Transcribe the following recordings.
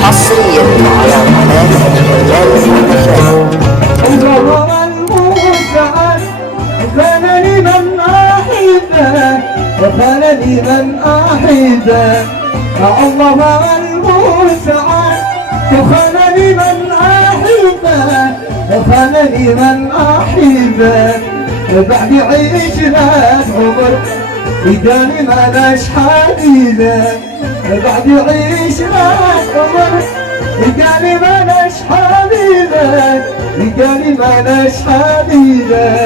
حصريا على قناة رجال انظر الموسى كان لمن أحبه وكان لمن أحبه الله الموسى كان لمن أحبه وكان لمن أحبه بعد عشرة عمر قال ما لاش حبيبه بعد عشرة عمر قال ما لاش حبيبه قال ما لاش حبيبه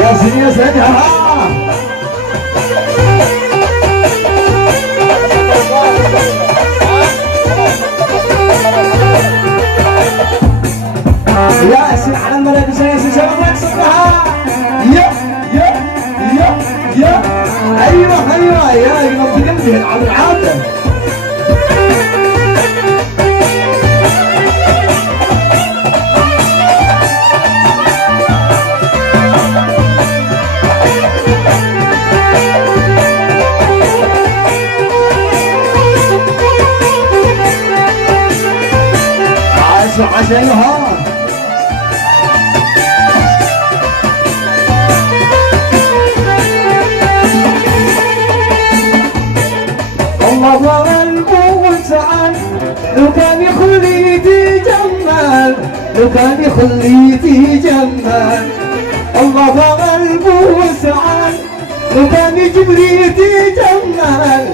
يا سيدي يا سيدي يا سيدي على الملابس يا سيدي شبابك صدها يا يا يا يا ايوه ايوه يا ينط قلبي على العاده عشانها الله الموسى لو كان يخليتي جمال لو كان يخليتي جمال الله الموسى لو كان جبريتي جمال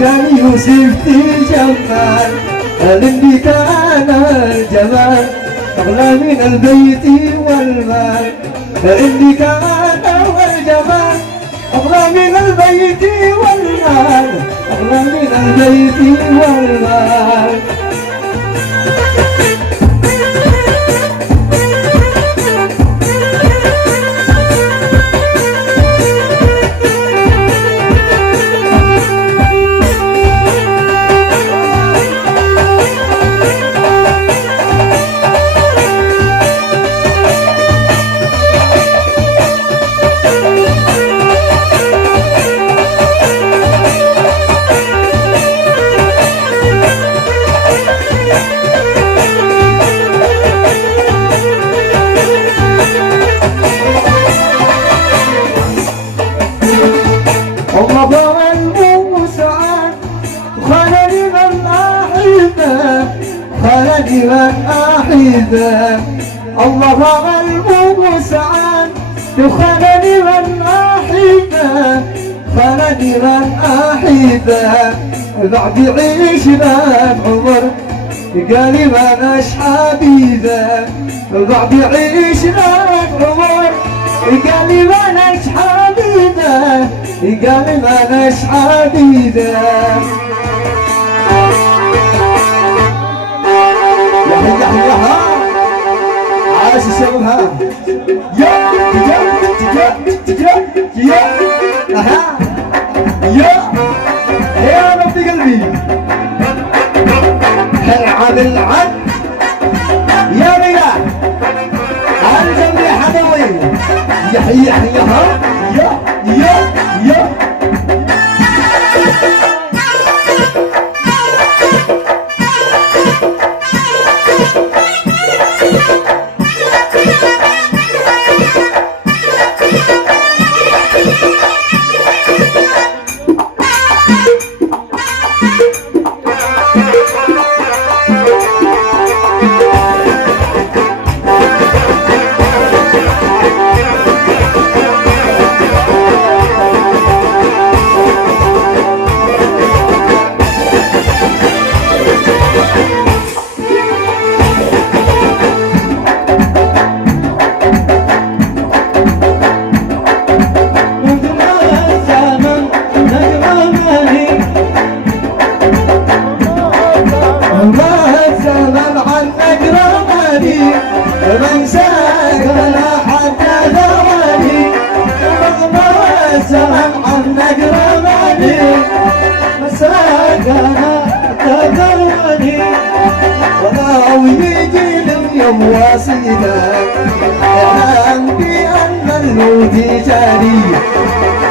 كان يوسفتي جمال اللي كان الجمال أغلى من البيت والمال اللي كان الجمال أغلى من البيت والمال أغلى من البيت والمال الله الموسى خان لمن أحبه خان لمن أحبه الله الموسى خان لمن أحبه خان لمن أحبه بعد عشرة عمر قال ما ناش حبيبه بعد عشرة عمر قال ما ناش حبيبه قال ما ناش حبيبه يا ها عاش الشباب ها يا ها يا ربي قلبي العب العب يا رجال على جنبي حدوي يا ها يا من ساقنا حتى ثواني رغم السلام عنك رماني مساقنا حتى ثواني وضعوا يجي اليوم واسيدا اعلم بأن الموت جاني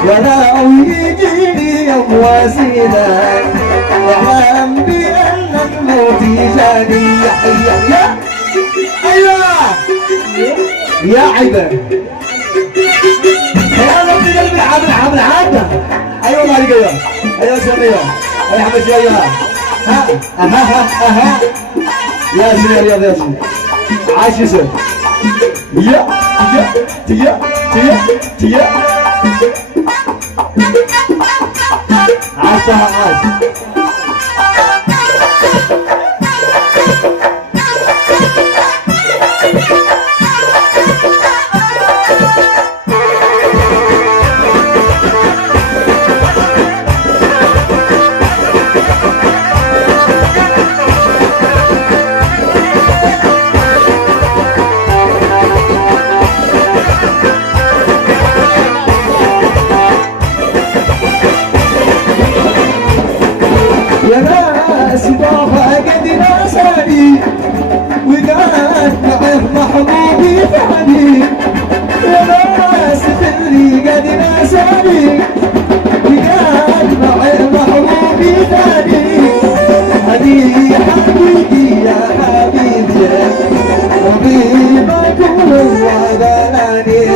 ولا يجيني يوم وسيلك واعلم بأن الموت جاني يا حي يا أيوة يا عيبة يا ربي قلبي العاب العادة أيوة ما عليك أيوة سمية أيوة حبيبتي أيوة ها ها يا سيدي يا سيدي عاش يسر يا تيا عاشتها عاش يا ناس ضاها قد ناساني وقعد معه محبوبي فاني يا ناس خلي قد ناساني وقعد معه محبوبي فاني هذه حبيبي يا حبيبي حبيبك هو غلاني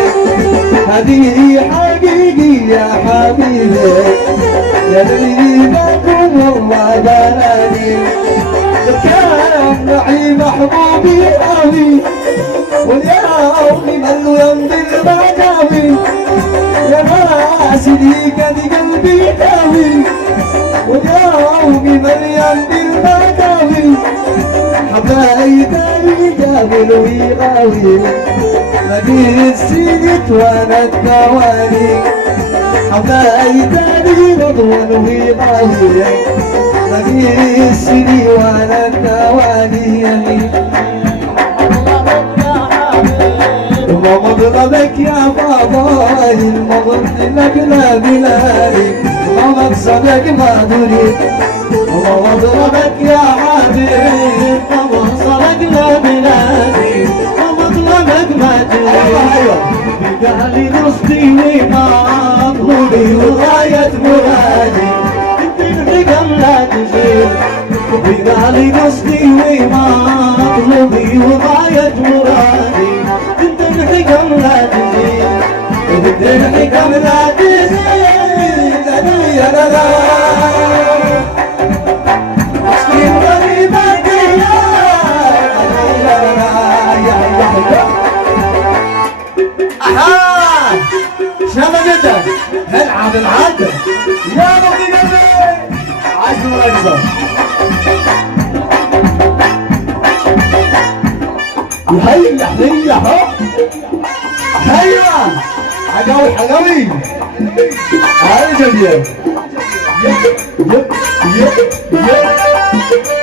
هذه حقيقي يا حبيبي يا حبيبك والله بلاني كان معي محبوبي قوي واليوم من يمضي المداوي يا ماسدي قد قلبي قوي واليوم من يمضي المداوي حبايبي جابل ويغاوي ما قد سيدت وانا الدواني حبايبي رضوان ويغاوي مقيسني وانا النواني ومضربك يا بابا المضرب لك لا بلادي ومقصدك ما تريد ومضربك يا حبيب ومقصدك لا بلادي ومطلبك ما تريد بقالي رصدي ومطلوبي وغاية مرادي الرقم لا تزيد وبقالي قصدي ومطلوبي وغاية مرادي انت الحكم لا تزيد انت الحكم لا تزيد يا لا مسكين غريبك اها شنو جدا نلعب العادة يا ربي قلبي عايز مراقصة هيا هيا حقاوي هاي جميل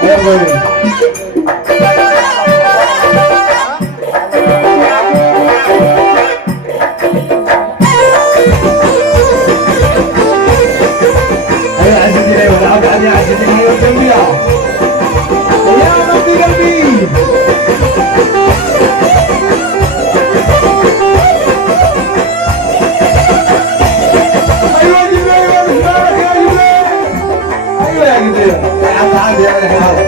يا عادي